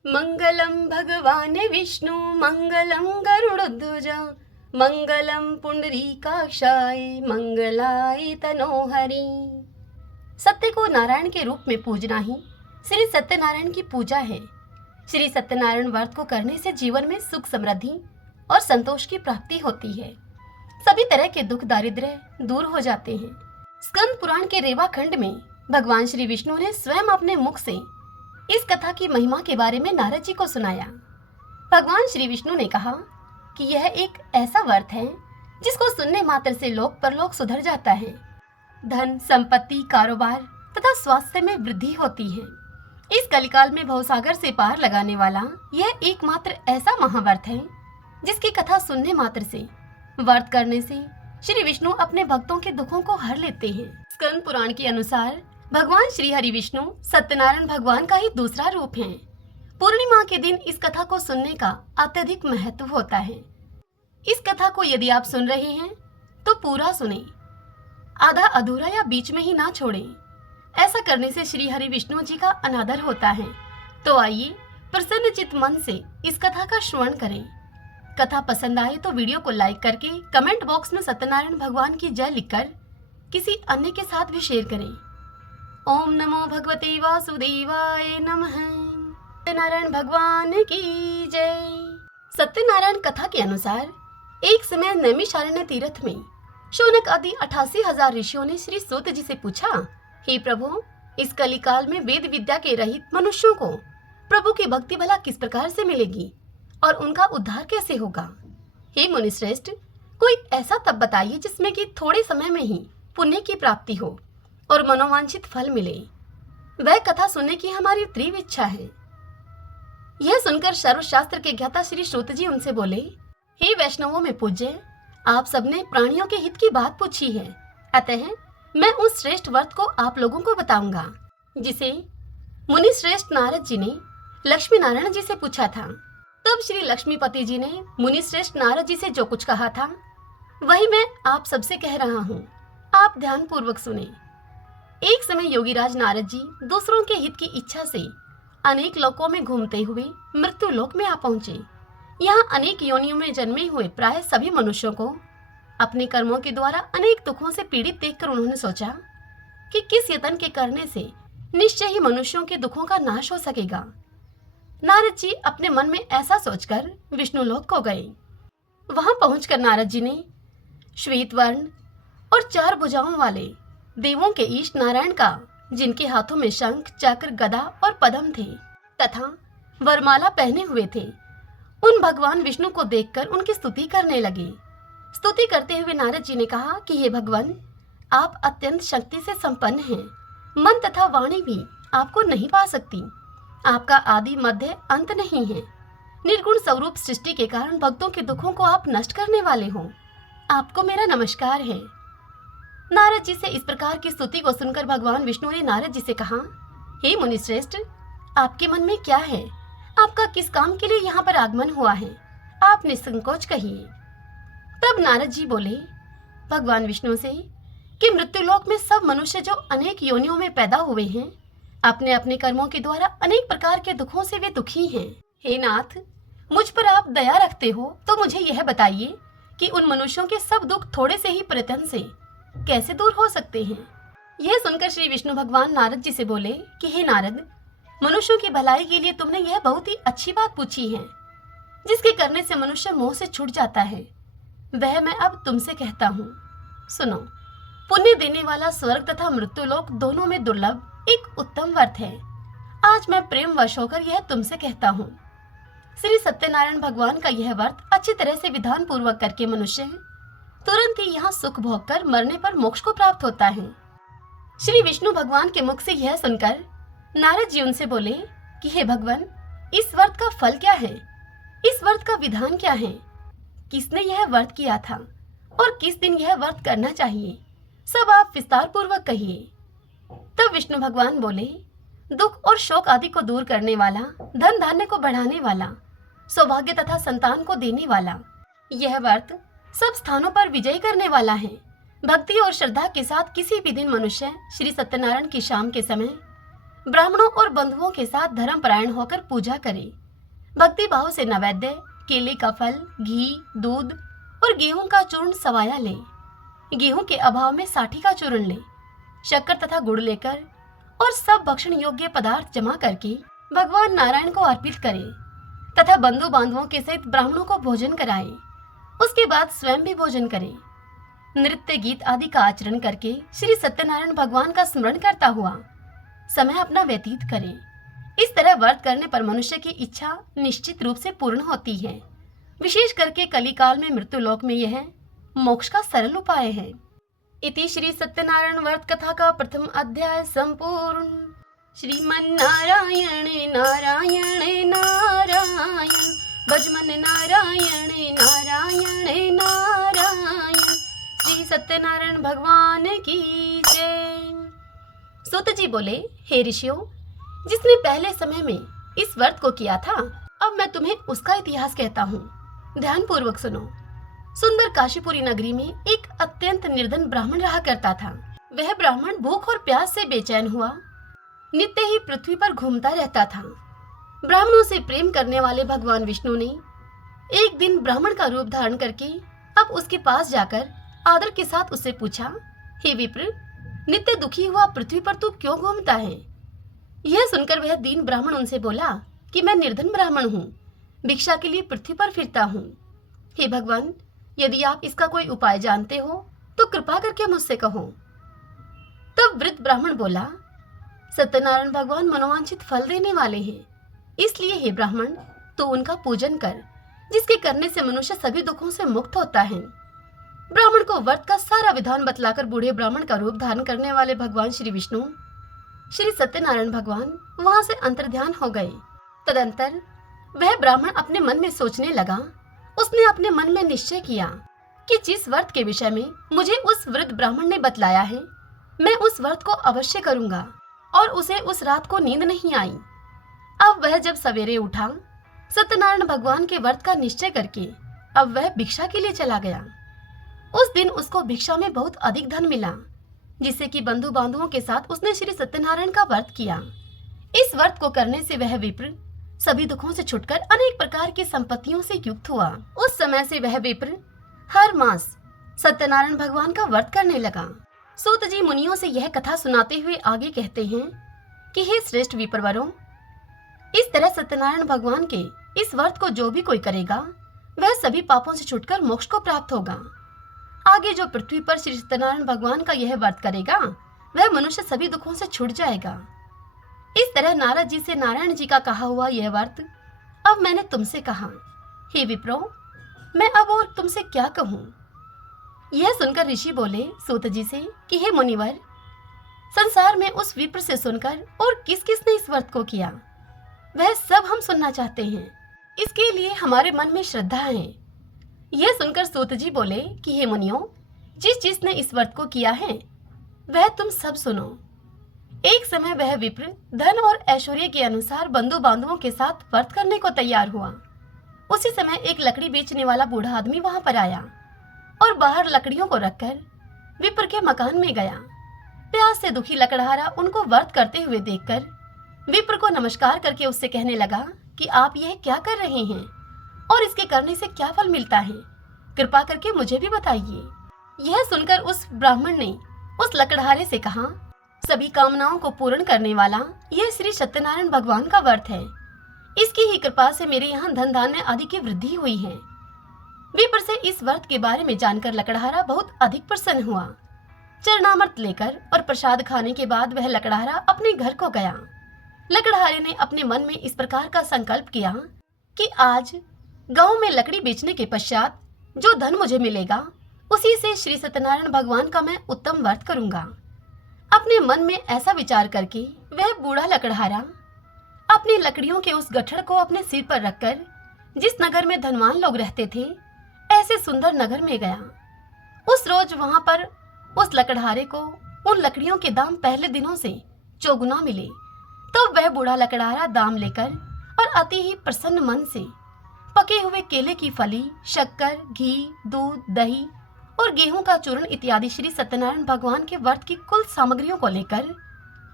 मंगलम भगवान विष्णु मंगलम गरुड़ध्वज मंगलम पुंडरीकाक्षाय मंगलाय तनोहरि। सत्य को नारायण के रूप में पूजना ही श्री सत्यनारायण की पूजा है। श्री सत्यनारायण व्रत को करने से जीवन में सुख समृद्धि और संतोष की प्राप्ति होती है। सभी तरह के दुख दारिद्र्य दूर हो जाते हैं। स्कंद पुराण के रेवा खंड में भगवान श्री विष्णु ने स्वयं अपने मुख से इस कथा की महिमा के बारे में नारद जी को सुनाया। भगवान श्री विष्णु ने कहा कि यह एक ऐसा व्रत है जिसको सुनने मात्र से लोक परलोक सुधर जाता है। धन, संपत्ति, कारोबार तथा स्वास्थ्य में वृद्धि होती है। इस कलिकाल में भवसागर से पार लगाने वाला यह एकमात्र ऐसा महाव्रत है जिसकी कथा सुनने मात्र से, व्रत करने से श्री विष्णु अपने भक्तों के दुखों को हर लेते हैं। स्कंद पुराण के अनुसार भगवान श्री हरि विष्णु सत्यनारायण भगवान का ही दूसरा रूप है। पूर्णिमा के दिन इस कथा को सुनने का अत्यधिक महत्व होता है। इस कथा को यदि आप सुन रहे हैं तो पूरा सुने, आधा अधूरा या बीच में ही ना छोड़ें। ऐसा करने से श्री हरि विष्णु जी का अनादर होता है। तो आइए प्रसन्नचित्त मन से इस कथा का श्रवण करें। कथा पसंद आए तो वीडियो को लाइक करके कमेंट बॉक्स में सत्यनारायण भगवान की जय लिखकर किसी अन्य के साथ भी शेयर करें। ओम नमो भगवते वासुदेवाय नमः। सत्यनारायण भगवान की जय। सत्यनारायण कथा के अनुसार एक समय नैमिषारण्य तीर्थ में शौनक आदि 88,000 ऋषियों ने श्री सूत जी से पूछा, हे प्रभु, इस कलिकाल में वेद विद्या के रहित मनुष्यों को प्रभु की भक्ति भला किस प्रकार से मिलेगी और उनका उद्धार कैसे होगा? हे मुनिश्रेष्ठ, कोई ऐसा तप बताइए जिसमें कि थोड़े समय में ही पुण्य की प्राप्ति हो और मनोवांछित फल मिले। वह कथा सुनने की हमारी तीव्र इच्छा है। यह सुनकर सर्वशास्त्र के ज्ञाता श्री श्रुत जी उनसे बोले, हे वैष्णवों में पूज्य, आप सबने प्राणियों के हित की बात पूछी है, अतः मैं उस श्रेष्ठ व्रत को आप लोगों को बताऊंगा जिसे मुनि श्रेष्ठ नारद जी ने लक्ष्मी नारायण जी से पूछा था। तब श्री लक्ष्मीपति जी ने मुनि श्रेष्ठ नारद जी से जो कुछ कहा था वही मैं आप सबसे कह रहा हूँ। आप ध्यान पूर्वक सुने। एक समय योगीराज नारद जी दूसरों के हित की इच्छा से अनेक लोकों में घूमते हुए मृत्यु लोक में आ पहुंचे। यहाँ अनेक योनियों में जन्मे हुए प्राय सभी मनुष्यों को अपने कर्मों के द्वारा अनेक दुखों से पीड़ित देखकर उन्होंने सोचा कि किस यत्न के करने से निश्चय ही मनुष्यों के दुखों का नाश हो सकेगा। नारद जी अपने मन में ऐसा सोचकर विष्णु लोक को गए। वहां पहुंचकर नारद जी ने श्वेत वर्ण और 4 भुजाओं वाले देवों के ईष्ट नारायण का, जिनके हाथों में शंख, चक्र, गदा और पद्म थे तथा वरमाला पहने हुए थे, उन भगवान विष्णु को देखकर उनकी स्तुति करने लगे। स्तुति करते हुए नारद जी ने कहा कि हे भगवान, आप अत्यंत शक्ति से संपन्न हैं। मन तथा वाणी भी आपको नहीं पा सकती। आपका आदि मध्य अंत नहीं है। निर्गुण स्वरूप सृष्टि के कारण भक्तों के दुखों को आप नष्ट करने वाले हो। आपको मेरा नमस्कार है। नारद जी से इस प्रकार की स्तुति को सुनकर भगवान विष्णु ने नारद जी से कहा, हे मुनिश्रेष्ठ, आपके मन में क्या है? आपका किस काम के लिए यहाँ पर आगमन हुआ है? आप निसंकोच कहिए। तब नारद जी बोले भगवान विष्णु से कि मृत्युलोक में सब मनुष्य जो अनेक योनियों में पैदा हुए हैं, अपने अपने कर्मों के द्वारा अनेक प्रकार के दुखों से वे दुखी हैं। हे नाथ, मुझ पर आप दया रखते हो तो मुझे यह बताइए कि उन मनुष्यों के सब दुख थोड़े से ही प्रयत्न से कैसे दूर हो सकते हैं? यह सुनकर श्री विष्णु भगवान नारद जी से बोले कि हे नारद, मनुष्यों की भलाई के लिए तुमने यह बहुत ही अच्छी बात पूछी है, जिसके करने से मनुष्य मोह से छूट जाता है। वह मैं अब तुमसे कहता हूँ, सुनो। पुण्य देने वाला स्वर्ग तथा मृत्युलोक दोनों में दुर्लभ एक उत्तम व्रत है। आज मैं प्रेम वश होकर यह तुमसे कहता हूँ। श्री सत्यनारायण भगवान का यह व्रत अच्छी तरह से विधान पूर्वक करके मनुष्य तुरंत ही यहाँ सुख भोग कर मरने पर मोक्ष को प्राप्त होता है। श्री विष्णु भगवान के मुख से यह सुनकर नारद जी उनसे बोले कि हे भगवान, इस व्रत का फल क्या है? इस व्रत का विधान क्या है? किसने यह व्रत किया था और किस दिन यह व्रत करना चाहिए? सब आप विस्तार पूर्वक कहिए। तब विष्णु भगवान बोले, दुख और शोक आदि को दूर करने वाला, धन धान्य को बढ़ाने वाला, सौभाग्य तथा संतान को देने वाला, यह व्रत सब स्थानों पर विजय करने वाला है। भक्ति और श्रद्धा के साथ किसी भी दिन मनुष्य श्री सत्यनारायण की शाम के समय ब्राह्मणों और बंधुओं के साथ धर्मपरायण होकर पूजा करे। भक्ति भाव से नैवेद्य, केले का फल, घी, दूध और गेहूं का चूर्ण सवाया ले। गेहूं के अभाव में साठी का चूर्ण ले। शक्कर तथा गुड़ लेकर और सब भक्षण योग्य पदार्थ जमा करके भगवान नारायण को अर्पित करे तथा बंधु बांधवों के सहित ब्राह्मणों को भोजन कराए। उसके बाद स्वयं भी भोजन करे। नृत्य, गीत आदि का आचरण करके श्री सत्यनारायण भगवान का स्मरण करता हुआ समय अपना व्यतीत करे। इस तरह व्रत करने पर मनुष्य की इच्छा निश्चित रूप से पूर्ण होती है। विशेष करके कलिकाल में मृत्यु लोक में यह मोक्ष का सरल उपाय है। इति श्री सत्यनारायण व्रत कथा का प्रथम अध्याय संपूर्ण। श्रीमन्नारायण नारायण नारायण, भजमन नारायण नारायण नारायण, श्री सत्यनारायण भगवान की जय। सूत जी बोले, हे ऋषियों, जिसने पहले समय में इस व्रत को किया था, अब मैं तुम्हें उसका इतिहास कहता हूँ। ध्यान पूर्वक सुनो। सुंदर काशीपुरी नगरी में एक अत्यंत निर्धन ब्राह्मण रहा करता था। वह ब्राह्मण भूख और प्यास से बेचैन हुआ नित्य ही पृथ्वी पर घूमता रहता था। ब्राह्मणों से प्रेम करने वाले भगवान विष्णु ने एक दिन ब्राह्मण का रूप धारण करके अब उसके पास जाकर आदर के साथ उससे पूछा, हे विप्र, नित्य दुखी हुआ पृथ्वी पर तू क्यों घूमता है? यह सुनकर वह दीन ब्राह्मण उनसे बोला कि मैं निर्धन ब्राह्मण हूँ, भिक्षा के लिए पृथ्वी पर फिरता हूँ। हे भगवान, यदि आप इसका कोई उपाय जानते हो तो कृपा करके मुझसे कहो। तब वृद्ध ब्राह्मण बोला, सत्यनारायण भगवान मनोवांछित फल देने वाले हैं, इसलिए हे ब्राह्मण, तो उनका पूजन कर, जिसके करने से मनुष्य सभी दुखों से मुक्त होता है। ब्राह्मण को व्रत का सारा विधान बतलाकर बूढ़े ब्राह्मण का रूप धारण करने वाले भगवान श्री विष्णु, श्री सत्यनारायण भगवान वहां से अंतर्ध्यान हो गए। तदंतर वह ब्राह्मण अपने मन में सोचने लगा। उसने अपने मन में निश्चय किया कि जिस व्रत के विषय में मुझे उस वृद्ध ब्राह्मण ने बतलाया है, मैं उस व्रत को अवश्य करूंगा। और उसे उस रात को नींद नहीं आई। अब वह जब सवेरे उठा, सत्यनारायण भगवान के व्रत का निश्चय करके अब वह भिक्षा के लिए चला गया। उस दिन उसको भिक्षा में बहुत अधिक धन मिला, जिससे कि बंधु बांधवों के साथ उसने श्री सत्यनारायण का व्रत किया। इस व्रत को करने से वह विप्र सभी दुखों से छुटकर अनेक प्रकार की संपत्तियों से युक्त हुआ। उस समय से वह विप्र हर मास सत्यनारायण भगवान का व्रत करने लगा। सूत जी मुनियों से यह कथा सुनाते हुए आगे कहते हैं कि हे श्रेष्ठ विप्रवरों, इस तरह सत्यनारायण भगवान के इस व्रत को जो भी कोई करेगा, वह सभी पापों से छुटकर मोक्ष को प्राप्त होगा। आगे जो पृथ्वी पर श्री सत्यनारायण भगवान का यह व्रत करेगा, वह मनुष्य सभी दुखों से छूट जाएगा। इस तरह नारद जी से नारायण जी का कहा हुआ यह व्रत अब मैंने तुमसे कहा। हे विप्रो, मैं अब और तुमसे क्या कहूँ? यह सुनकर ऋषि बोले सूत जी से कि हे मुनिवर, संसार में उस विप्र से सुनकर और किस किस ने इस व्रत को किया, वह सब हम सुनना चाहते हैं। इसके लिए हमारे मन में श्रद्धा है। यह सुनकर सूत जी बोले कि हे मुनियों, जिसने इस व्रत को किया है वह तुम सब सुनो। एक समय वह विप्र धन और ऐश्वर्य के अनुसार बंधु बांधवों के साथ व्रत करने को तैयार हुआ। उसी समय एक लकड़ी बेचने वाला बूढ़ा आदमी वहां पर आया और बाहर लकड़ियों को रखकर विप्र के मकान में गया। प्यास से दुखी लकड़हारा उनको व्रत करते हुए देखकर विप्र को नमस्कार करके उससे कहने लगा कि आप यह क्या कर रहे हैं और इसके करने से क्या फल मिलता है, कृपा करके मुझे भी बताइए। यह सुनकर उस ब्राह्मण ने उस लकड़हारे से कहा, सभी कामनाओं को पूर्ण करने वाला यह श्री सत्यनारायण भगवान का व्रत है। इसकी ही कृपा से मेरे यहाँ धन धान्य आदि की वृद्धि हुई है। विप्र से इस व्रत के बारे में जानकर लकड़हारा बहुत अधिक प्रसन्न हुआ। चरणामृत लेकर और प्रसाद खाने के बाद वह लकड़हारा अपने घर को गया। लकड़हारे ने अपने मन में इस प्रकार का संकल्प किया कि आज गांव में लकड़ी बेचने के पश्चात जो धन मुझे मिलेगा, उसी से श्री सत्यनारायण भगवान का मैं उत्तम व्रत करूंगा। अपने मन में ऐसा विचार करके वह बूढ़ा लकड़हारा अपनी लकड़ियों के उस गट्ठर को अपने सिर पर रखकर जिस नगर में धनवान लोग रहते थे, ऐसे सुंदर नगर में गया। उस रोज वहां पर उस लकड़हारे को उन लकड़ियों के दाम पहले दिनों से चौगुना मिले। तो वह बूढ़ा लकड़हारा दाम लेकर और अति ही प्रसन्न मन से पके हुए केले की फली, शक्कर, घी, दूध, दही और गेहूं का चूर्ण इत्यादि श्री सत्यनारायण भगवान के व्रत की कुल सामग्रियों को लेकर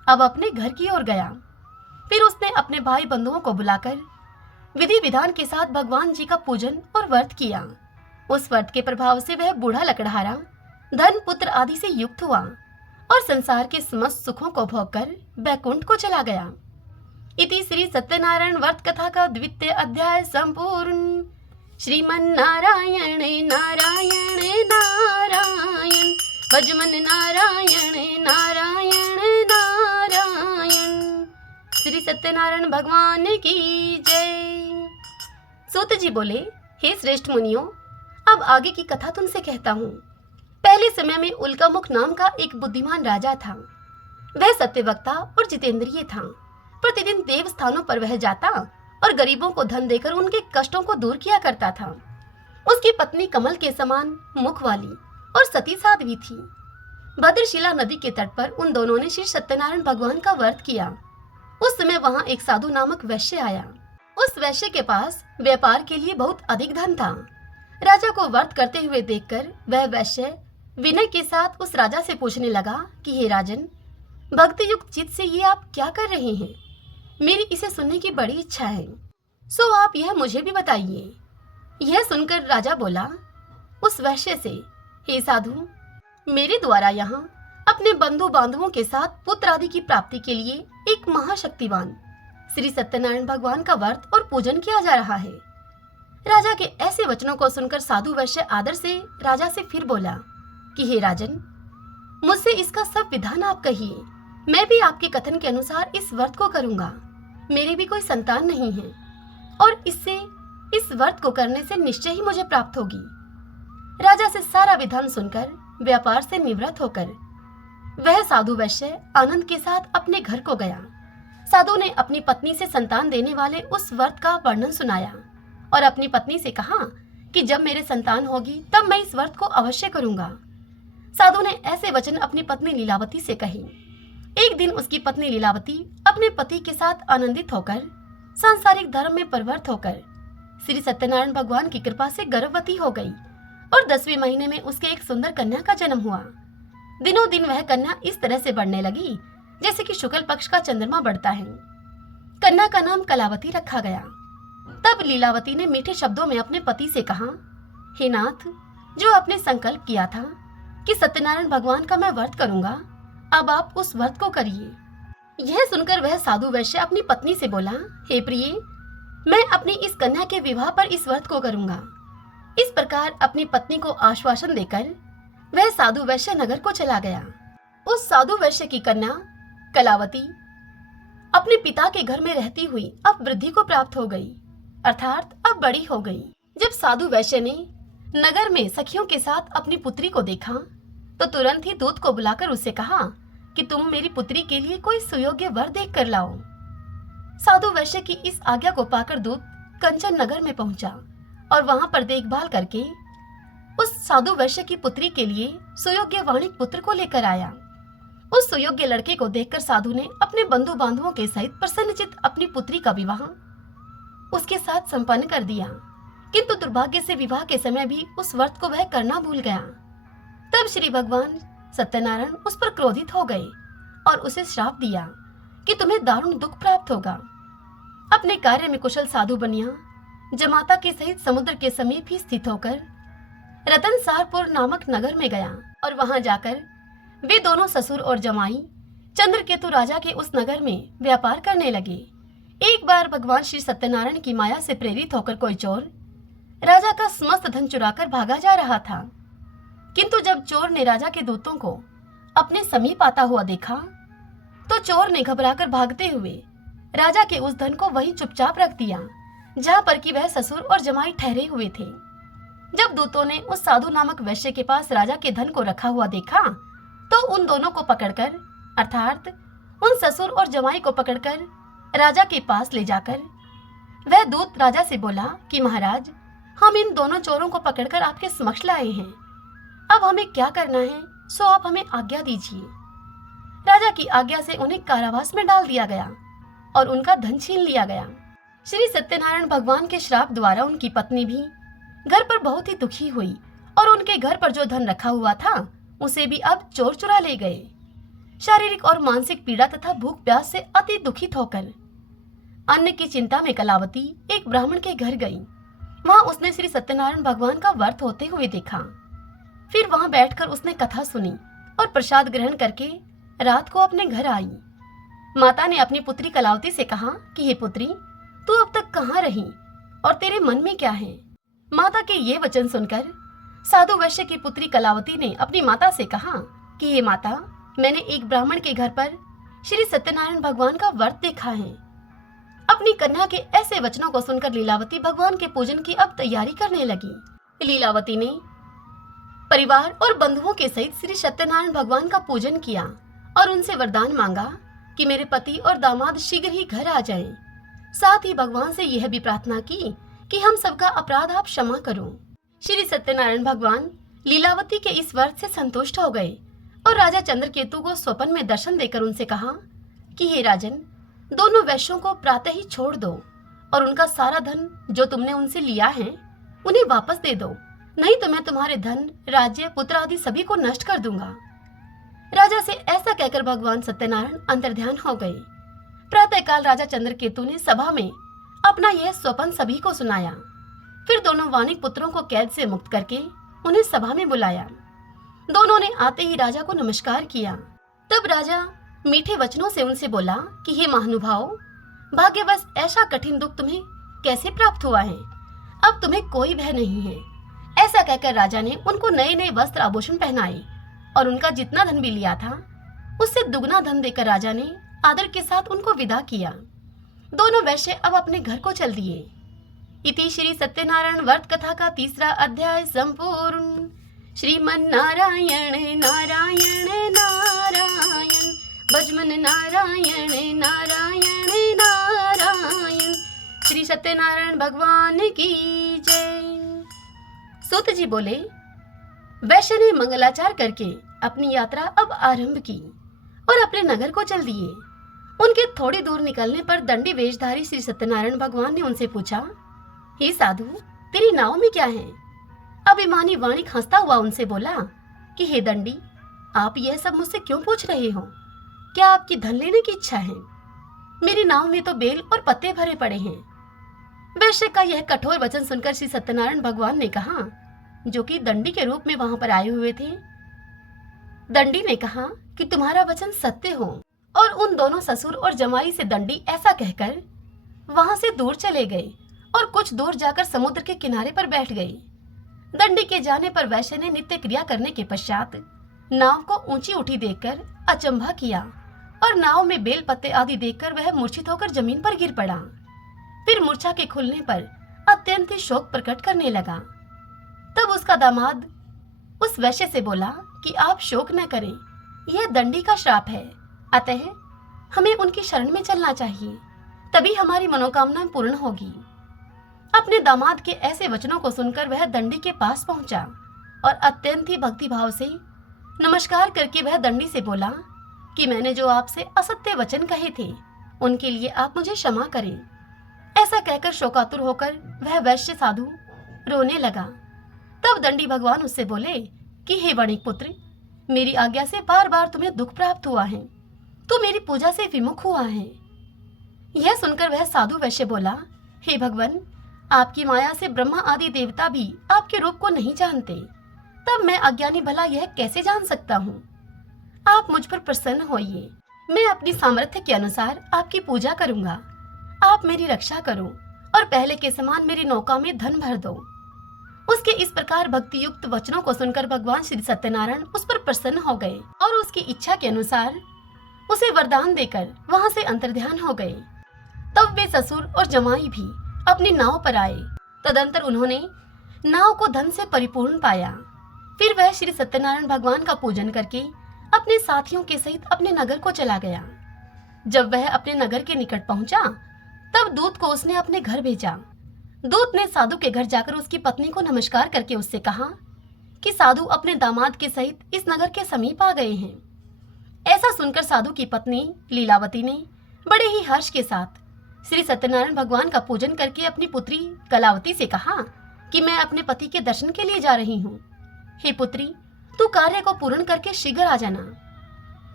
अब अपने घर की ओर गया। फिर उसने अपने भाई बंधुओं को बुलाकर विधि विधान के साथ भगवान जी का पूजन और व्रत किया। उस व्रत के प्रभाव से वह बूढ़ा लकड़हारा धन पुत्र आदि से युक्त हुआ और संसार के समस्त सुखों को भोगकर बैकुंठ को चला गया। इति श्री सत्यनारायण व्रत कथा का द्वितीय अध्याय संपूर्ण। श्रीमन्नारायण नारायण नारायण भजमन नारायण नारायण नारायण। श्री सत्यनारायण भगवान की जय। सूत जी बोले, हे श्रेष्ठ मुनियों, अब आगे की कथा तुमसे कहता हूँ। पहले समय में उल्कामुख नाम का एक बुद्धिमान राजा था। वह सत्यवक्ता और जितेंद्रिय था। प्रतिदिन देव स्थानों पर वह जाता और गरीबों को धन देकर उनके कष्टों को दूर किया करता था। उसकी पत्नी कमल के समान मुख वाली और सती साध्वी थी। भद्रशिला नदी के तट पर उन दोनों ने श्री सत्यनारायण भगवान का व्रत किया। उस समय वहां एक साधु नामक वैश्य आया। उस वैश्य के पास व्यापार के लिए बहुत अधिक धन था। राजा को व्रत करते हुए देखकर वह वैश्य विनय के साथ उस राजा से पूछने लगा कि हे राजन, भक्ति युक्त चित्त से ये आप क्या कर रहे हैं? मेरी इसे सुनने की बड़ी इच्छा है, सो आप यह मुझे भी बताइए। यह सुनकर राजा बोला उस वैश्य से, हे साधु, मेरे द्वारा यहाँ अपने बंधु बांधवों के साथ पुत्र आदि की प्राप्ति के लिए एक महाशक्तिवान श्री सत्यनारायण भगवान का व्रत और पूजन किया जा रहा है। राजा के ऐसे वचनों को सुनकर साधु वैश्य आदर से राजा से फिर बोला कि हे राजन, मुझसे इसका सब विधान आप कहिए। मैं भी आपके कथन के अनुसार इस व्रत को करूंगा। मेरी भी कोई संतान नहीं है और इससे इस व्रत को करने से निश्चय ही मुझे प्राप्त होगी। राजा से सारा विधान सुनकर व्यापार से निवृत्त होकर वह साधु वैश्य आनंद के साथ अपने घर को गया। साधु ने अपनी पत्नी से संतान देने वाले उस व्रत का वर्णन सुनाया और अपनी पत्नी से कहा कि जब मेरे संतान होगी तब मैं इस व्रत को अवश्य करूंगा। साधु ने ऐसे वचन अपनी पत्नी लीलावती से कहे। एक दिन उसकी पत्नी लीलावती अपने पति के साथ आनंदित होकर सांसारिक धर्म में परवर्त होकर श्री सत्यनारायण भगवान की कृपा से गर्भवती हो गई और 10वें महीने में उसके एक सुंदर कन्या का जन्म हुआ। दिनों दिन वह कन्या इस तरह से बढ़ने लगी जैसे कि शुक्ल पक्ष का चंद्रमा बढ़ता है। कन्या का नाम कलावती रखा गया। तब लीलावती ने मीठे शब्दों में अपने पति से कहा, हे नाथ, जो आपने संकल्प किया था कि सत्यनारायण भगवान का मैं व्रत करूंगा, अब आप उस व्रत को करिए। यह सुनकर वह साधु वैश्य अपनी पत्नी से बोला, हे प्रिय, मैं अपनी इस कन्या के विवाह पर इस व्रत को करूंगा। इस प्रकार अपनी पत्नी को आश्वासन देकर वह साधु वैश्य नगर को चला गया। उस साधु वैश्य की कन्या कलावती अपने पिता के घर में रहती हुई अब वृद्धि को प्राप्त हो गई, अर्थात अब बड़ी हो गई। जब साधु वैश्य ने नगर में सखियों के साथ अपनी पुत्री को देखा तो तुरंत ही दूत को बुलाकर उससे कहा कि तुम मेरी पुत्री के लिए कोई सुयोग्य वर देख कर लाओ। साधु वैश्य की इस आज्ञा को पाकर दूत कंचन नगर में पहुंचा और वहां पर देखभाल करके उस साधु वैश्य की पुत्री के लिए सुयोग्य वाणिक पुत्र को लेकर आया। उस सुयोग्य लड़के को देखकर साधु ने अपने बंधु बांधवों के सहित प्रसन्नचित अपनी पुत्री का विवाह उसके साथ संपन्न कर दिया। किंतु दुर्भाग्य से विवाह के समय भी उस व्रत को वह करना भूल गया। तब श्री भगवान सत्यनारायण उस पर क्रोधित हो गए और उसे श्राप दिया कि तुम्हें दारुण दुख प्राप्त होगा। अपने कार्य में कुशल साधु बनिया जमाता के सहित समुद्र के समीप ही स्थित होकर रतनसारपुर नामक नगर में गया और वहां जाकर वे दोनों ससुर और जमाई चंद्रकेतु राजा के उस नगर में व्यापार करने लगे। एक बार भगवान श्री सत्यनारायण की माया से प्रेरित होकर कोई चोर राजा का समस्त धन चुराकर भागा जा रहा था। किंतु जब चोर ने राजा के दूतों को अपने समीप आता हुआ देखा तो चोर ने घबराकर भागते हुए राजा के उस धन को वहीं चुपचाप रख दिया जहां पर कि वह ससुर और जमाई ठहरे हुए थे। जब दूतों ने उस साधु नामक वैश्य के पास राजा के धन को रखा हुआ देखा तो उन दोनों को पकड़कर, अर्थात उन ससुर और जमाई को पकड़कर राजा के पास ले जाकर वह दूत राजा से बोला कि महाराज, हम इन दोनों चोरों को पकड़कर आपके समक्ष लाए हैं। अब हमें क्या करना है, सो आप हमें आज्ञा दीजिए। राजा की आज्ञा से उन्हें कारावास में डाल दिया गया और उनका धन छीन लिया गया। श्री सत्यनारायण भगवान के श्राप द्वारा उनकी पत्नी भी घर पर बहुत ही दुखी हुई और उनके घर पर जो धन रखा हुआ था उसे भी अब चोर चुरा ले गए। शारीरिक और मानसिक पीड़ा तथा भूख प्यास से अति दुखित होकर अन्न की चिंता में कलावती एक ब्राह्मण के घर गई। वहां उसने श्री सत्यनारायण भगवान का व्रत होते हुए देखा। फिर वहां बैठकर उसने कथा सुनी और प्रसाद ग्रहण करके रात को अपने घर आई। माता ने अपनी पुत्री कलावती से कहा कि हे पुत्री, तू अब तक कहाँ रही और तेरे मन में क्या है? माता के ये वचन सुनकर साधु वैश्य की पुत्री कलावती ने अपनी माता से कहा कि हे माता, मैंने एक ब्राह्मण के घर पर श्री सत्यनारायण भगवान का व्रत देखा है। अपनी कन्या के ऐसे वचनों को सुनकर लीलावती भगवान के पूजन की अब तैयारी करने लगी। लीलावती ने परिवार और बंधुओं के सहित श्री सत्यनारायण भगवान का पूजन किया और उनसे वरदान मांगा कि मेरे पति और दामाद शीघ्र ही घर आ जाएं। साथ ही भगवान से यह भी प्रार्थना की कि हम सबका अपराध आप क्षमा करो। श्री सत्यनारायण भगवान लीलावती के इस व्रत से संतुष्ट हो गए और राजा चंद्रकेतु को स्वप्न में दर्शन देकर उनसे कहा कि हे राजन, दोनों वैश्यों को प्रातः ही छोड़ दो और उनका सारा धन जो तुमने उनसे लिया है उन्हें वापस दे दो, नहीं तो मैं तुम्हारे धन, राज्य, पुत्र आदि सभी को नष्ट कर दूंगा। राजा से ऐसा कहकर भगवान सत्यनारायण अंतर्ध्यान हो गए। प्रातःकाल राजा चंद्रकेतु ने सभा में अपना यह स्वप्न सभी को सुनाया। फिर दोनों वाणिक पुत्रों को कैद से मुक्त करके उन्हें सभा में बुलाया। दोनों ने आते ही राजा को नमस्कार किया। तब राजा मीठे वचनों से उनसे बोला कि हे महानुभाव, भाग्यवश ऐसा कठिन दुख तुम्हें कैसे प्राप्त हुआ है? अब तुम्हें कोई भय नहीं है। ऐसा कहकर राजा ने उनको नए नए वस्त्र आभूषण पहनाए और उनका जितना धन भी लिया था उससे दुगना धन देकर राजा ने आदर के साथ उनको विदा किया। दोनों वैश्य अब अपने घर को चल दिए। इति श्री सत्यनारायण व्रत कथा का 3रा अध्याय संपूर्ण। श्रीमन्नारायण नारायण नारायण, भजमन नारायण नारायण नारायण। श्री सत्यनारायण भगवान की जय। सूत जी बोले, वैश्य ने मंगलाचार करके अपनी यात्रा अब आरंभ की और अपने नगर को चल दिए। उनके थोड़ी दूर निकलने पर दंडी वेशधारी श्री सत्यनारायण भगवान ने उनसे पूछा, हे साधु, तेरी नाव में क्या है? अभिमानी वाणिक हंसता हुआ उनसे बोला कि हे दंडी, आप यह सब मुझसे क्यों पूछ रहे हो? क्या आपकी धन लेने की इच्छा है? मेरी नाव में तो बेल और पत्ते भरे पड़े हैं। वैश्य का यह कठोर वचन सुनकर श्री सत्यनारायण भगवान ने कहा, जो कि दंडी के रूप में वहां पर आए हुए थे, दंडी ने कहा कि तुम्हारा वचन सत्य हो। और उन दोनों ससुर और जमाई से दंडी ऐसा कहकर वहां से दूर चले गए और कुछ दूर जाकर समुद्र के किनारे पर बैठ गए। दंडी के जाने पर वैश्य ने नित्य क्रिया करने के पश्चात नाव को ऊंची उठी देखकर अचंभा किया और नाव में बेल पत्ते आदि देखकर वह मूर्छित होकर जमीन पर गिर पड़ा। फिर मूर्छा के खुलने पर अत्यंत ही शोक प्रकट करने लगा। तब उसका दामाद उस वैश्य से बोला कि आप शोक न करें, यह दंडी का श्राप है, अतः हमें उनकी शरण में चलना चाहिए, तभी हमारी मनोकामना पूर्ण होगी। अपने दामाद के ऐसे वचनों को सुनकर वह दंडी के पास पहुंचा और अत्यंत ही भक्तिभाव से नमस्कार करके वह दंडी से बोला कि मैंने जो आपसे असत्य वचन कहे थे उनके लिए आप मुझे क्षमा करें। ऐसा कहकर शोकातुर होकर वह वैश्य साधु रोने लगा। तब दंडी भगवान उससे बोले कि हे वणिक पुत्र, मेरी आज्ञा से बार बार तुम्हें दुख प्राप्त हुआ है, तू मेरी पूजा से विमुख हुआ है। यह सुनकर वह साधु वैश्य बोला, हे भगवान, आपकी माया से ब्रह्मा आदि देवता भी आपके रूप को नहीं जानते, तब मैं अज्ञानी भला यह कैसे जान सकता हूँ? आप मुझ पर प्रसन्न होइए, मैं अपनी सामर्थ्य के अनुसार आपकी पूजा करूंगा। आप मेरी रक्षा करो और पहले के समान मेरी नौका में धन भर दो। उसके इस प्रकार भक्ति युक्त वचनों को सुनकर भगवान श्री सत्यनारायण उस पर प्रसन्न हो गए और उसकी इच्छा के अनुसार उसे वरदान देकर वहां से अंतर्ध्यान हो गए। तब वे ससुर और जमाई भी अपनी नाव पर आए। तदंतर उन्होंने नाव को धन से परिपूर्ण पाया। फिर वह श्री सत्यनारायण भगवान का पूजन करके अपने साथियों के सहित अपने नगर को चला गया। जब वह अपने नगर के निकट पहुंचा, तब दूत को उसने अपने घर भेजा। दूत ने साधु के घर जाकर उसकी पत्नी को नमस्कार करके उससे कहा कि साधु अपने दामाद के सहित इस नगर के समीप आ गए हैं। ऐसा सुनकर साधु की पत्नी लीलावती ने बड़े ही हर्ष के साथ श्री सत्यनारायण भगवान का पूजन करके अपनी पुत्री कलावती से कहा कि मैं अपने पति के दर्शन के लिए जा रही हूँ। हे पुत्री, तू कार्य को पूर्ण करके शीघ्र आ जाना।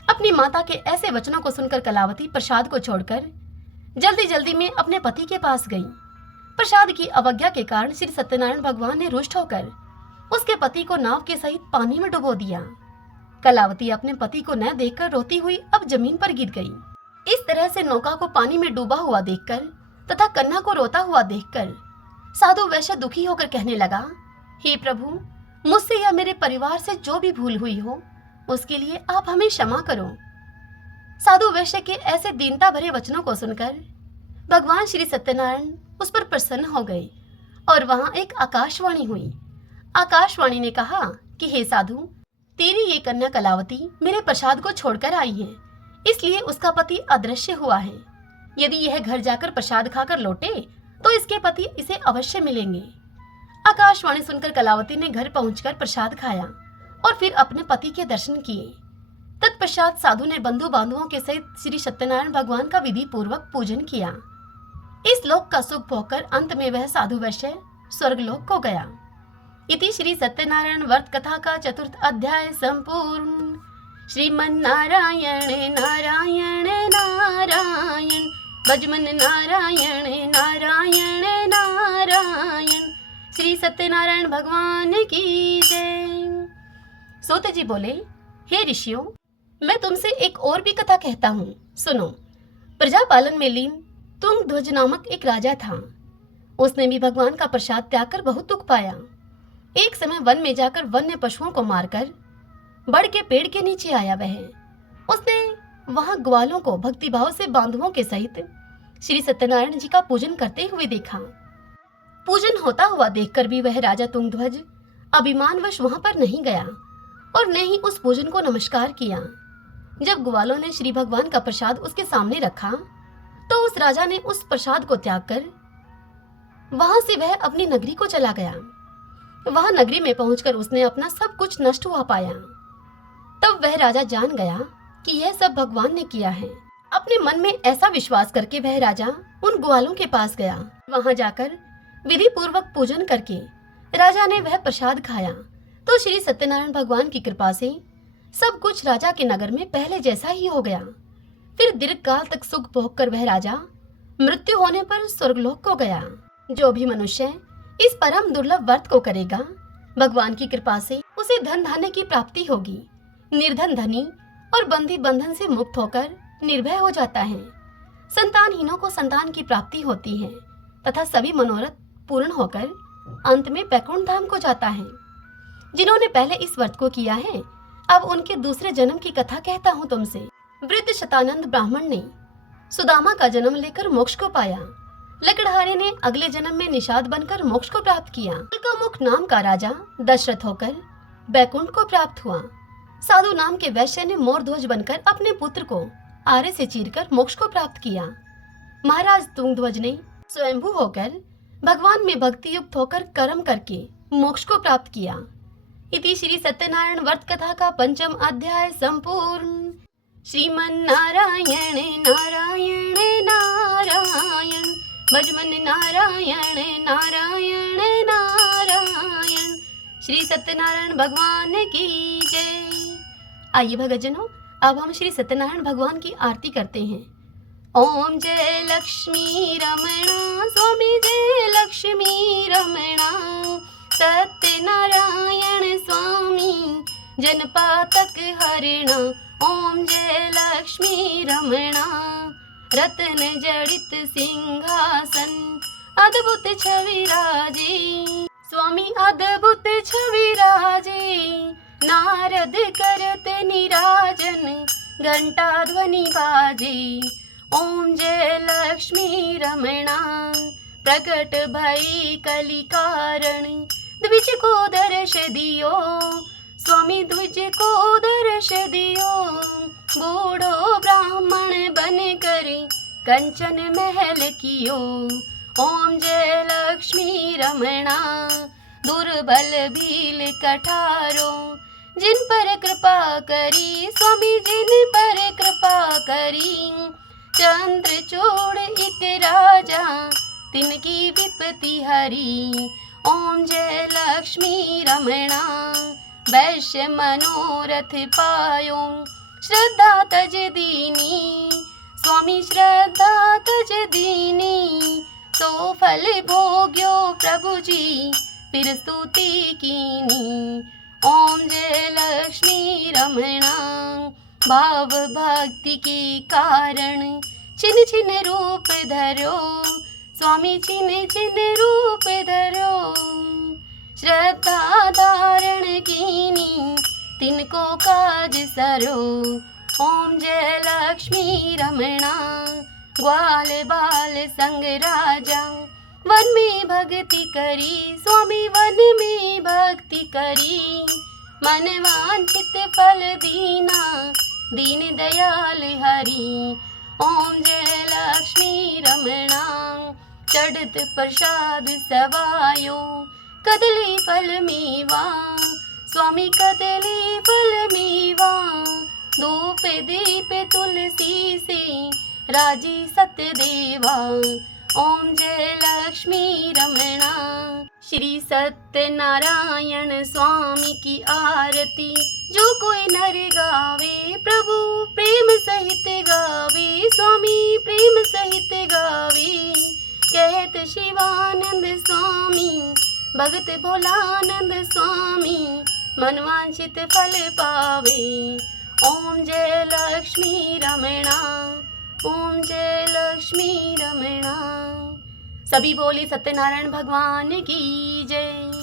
अपनी माता के ऐसे वचनों को सुनकर कलावती प्रसाद को छोड़कर जल्दी जल्दी में अपने पति के पास गई। प्रसाद की अवज्ञा के कारण श्री सत्यनारायण भगवान ने रुष्ट होकर उसके पति को नाव के सहित पानी में डुबो दिया। कलावती अपने पति को न देखकर रोती हुई अब जमीन पर गिर गई। इस तरह से नौका को पानी में डूबा हुआ देखकर तथा कन्या को रोता हुआ देखकर साधु वैश्य दुखी होकर कहने लगा, हे प्रभु, मुझसे या मेरे परिवार से जो भी भूल हुई हो उसके लिए आप हमें क्षमा करो। साधु वैश्य के ऐसे दीनता भरे वचनों को सुनकर भगवान श्री सत्यनारायण उस पर प्रसन्न हो गए और वहां एक आकाशवाणी हुई। आकाशवाणी ने कहा कि हे साधु, तेरी ये कन्या कलावती मेरे प्रसाद को छोड़कर आई है, इसलिए उसका पति अदृश्य हुआ है। यदि यह घर जाकर प्रसाद खाकर लौटे तो इसके पति इसे अवश्य मिलेंगे। आकाशवाणी सुनकर कलावती ने घर पहुंचकर प्रसाद खाया और फिर अपने पति के दर्शन किए। तत्पश्चात साधु ने बंधु बांधवों के सहित श्री सत्यनारायण भगवान का विधि पूर्वक पूजन किया। इस लोक का सुख भोगकर अंत में वह साधु वैश्य स्वर्गलोक को गया। इति श्री सत्यनारायण व्रत कथा का 4th अध्याय संपूर्ण। श्रीमन्नारायण नारायण नारायण, भजमन नारायण नारायण नारायण, श्री सत्यनारायण भगवान की जय। सूत जी बोले, हे ऋषियों, मैं तुमसे एक और भी कथा कहता हूँ, सुनो। प्रजापालन में लीन तुंगध्वज नामक एक राजा था। उसने भी भगवान का प्रसाद त्याग कर बहुत दुख पाया। एक समय वन में जाकर वन्य पशुओं को मारकर बड़ के पेड़ के नीचे आया वह। उसने वहां ग्वालों को भक्तिभाव से बांधवों के सहित श्री सत्यनारायण जी का पूजन करते हुए देखा। पूजन होता हुआ देखकर भी वह राजा तुंगध्वज अभिमानवश वहां पर नहीं गया और न ही उस पूजन को नमस्कार किया। जब ग्वालों ने श्री भगवान का प्रसाद उसके सामने रखा तो उस राजा ने उस प्रसाद को त्याग कर वहां से वह अपनी नगरी को चला गया। वहां नगरी में पहुंचकर उसने अपना सब कुछ नष्ट हुआ पाया। तब वह राजा जान गया कि यह सब भगवान ने किया है। अपने मन में ऐसा विश्वास करके वह राजा उन ग्वालों के पास गया। वहां जाकर विधि पूर्वक पूजन करके राजा ने वह प्रसाद खाया तो श्री सत्यनारायण भगवान की कृपा से सब कुछ राजा के नगर में पहले जैसा ही हो गया। फिर दीर्घ काल तक सुख भोग कर वह राजा मृत्यु होने पर स्वर्गलोक को गया। जो भी मनुष्य इस परम दुर्लभ व्रत को करेगा, भगवान की कृपा से उसे धन धान्य की प्राप्ति होगी। निर्धन धनी और बंदी बंधन से मुक्त होकर निर्भय हो जाता है। संतानहीनों को संतान की प्राप्ति होती है तथा सभी मनोरथ पूर्ण होकर अंत में वैकुंठ धाम को जाता है। जिन्होंने पहले इस व्रत को किया है, अब उनके दूसरे जन्म की कथा कहता हूँ तुमसे। वृद्ध शतानंद ब्राह्मण ने सुदामा का जन्म लेकर मोक्ष को पाया। लकड़हारे ने अगले जन्म में निषाद बनकर मोक्ष को प्राप्त किया। मुख नाम का राजा दशरथ होकर बैकुंठ को प्राप्त हुआ। साधु नाम के वैश्य ने मोरध्वज बनकर अपने पुत्र को आरे से चीरकर मोक्ष को प्राप्त किया। महाराज तुंगध्वज ने स्वयंभू होकर भगवान में भक्ति युक्त होकर कर्म करके मोक्ष को प्राप्त किया। इति श्री सत्यनारायण व्रत कथा का 5th अध्याय संपूर्ण। श्रीमन्नारायण नारायण नारायण, भजमन नारायण नारायण नारायण, श्री सत्यनारायण भगवान की जय। आइए भक्तजनों, अब हम श्री सत्यनारायण भगवान की आरती करते हैं। ओम जय लक्ष्मी रमणा, स्वामी जय लक्ष्मी रमणा, सत्यनारायण स्वामी जनपातक हरिणा। ओम जय लक्ष्मी रमणा, रत्न जड़ित सिंहासन, अद्भुत छवि राजे, स्वामी अद्भुत छवि राजे। नारद करत निराजन, घंटा ध्वनि बाजे। ओम जय लक्ष्मी रमणा, प्रकट भई कलि कारण, द्विज को दर्श दियो, स्वामी द्विज को दर्श दियो। बूढ़ो ब्राह्मण बन कर कंचन महल कियो। ओम जय लक्ष्मी रमणा, दुर्बल भील कठारो, जिन पर कृपा करी, स्वामी जिन पर कृपा करी। चंद्रचूड़ एक राजा, तिनकी विपत्ति हरी। ओम जय लक्ष्मी रमणा, वैश्य मनोरथ पायो, श्रद्धा तज दीनी, स्वामी श्रद्धा तज दीनी। सो फल भोग्यो प्रभु जी फिर स्तुति कीनी। ओम जय लक्ष्मी रमणा, भाव भक्ति के कारण छिन छिन रूप धरो, स्वामी छिन छिन रूप धरो। श्रद्धा धारण कीनी, तिनको काज सरो। ओम जय लक्ष्मी रमणा, ग्वाल बाल संग राजा वन में भक्ति करी, स्वामी वन में भक्ति करी। मन वांछित फल दीना, दीन दयाल हरि। ओम जय लक्ष्मी रमणा, चढ़त प्रसाद सवायो, कदली फल मेवा, स्वामी कदली फल मेवा। धूप दीप तुलसी से राजी सत्यदेवा। ओम जय लक्ष्मी रमणा। श्री सत्यनारायण स्वामी की आरती जो कोई नर गावे, प्रभु प्रेम सहित गावे, स्वामी प्रेम सहित गावे। कहत शिवानंद स्वामी, भगत भोलानंद स्वामी, मनवांछित फल पावे। ओम जय लक्ष्मी रमणा, ओम जय लक्ष्मी रमणा। सभी बोले सत्यनारायण भगवान की जय।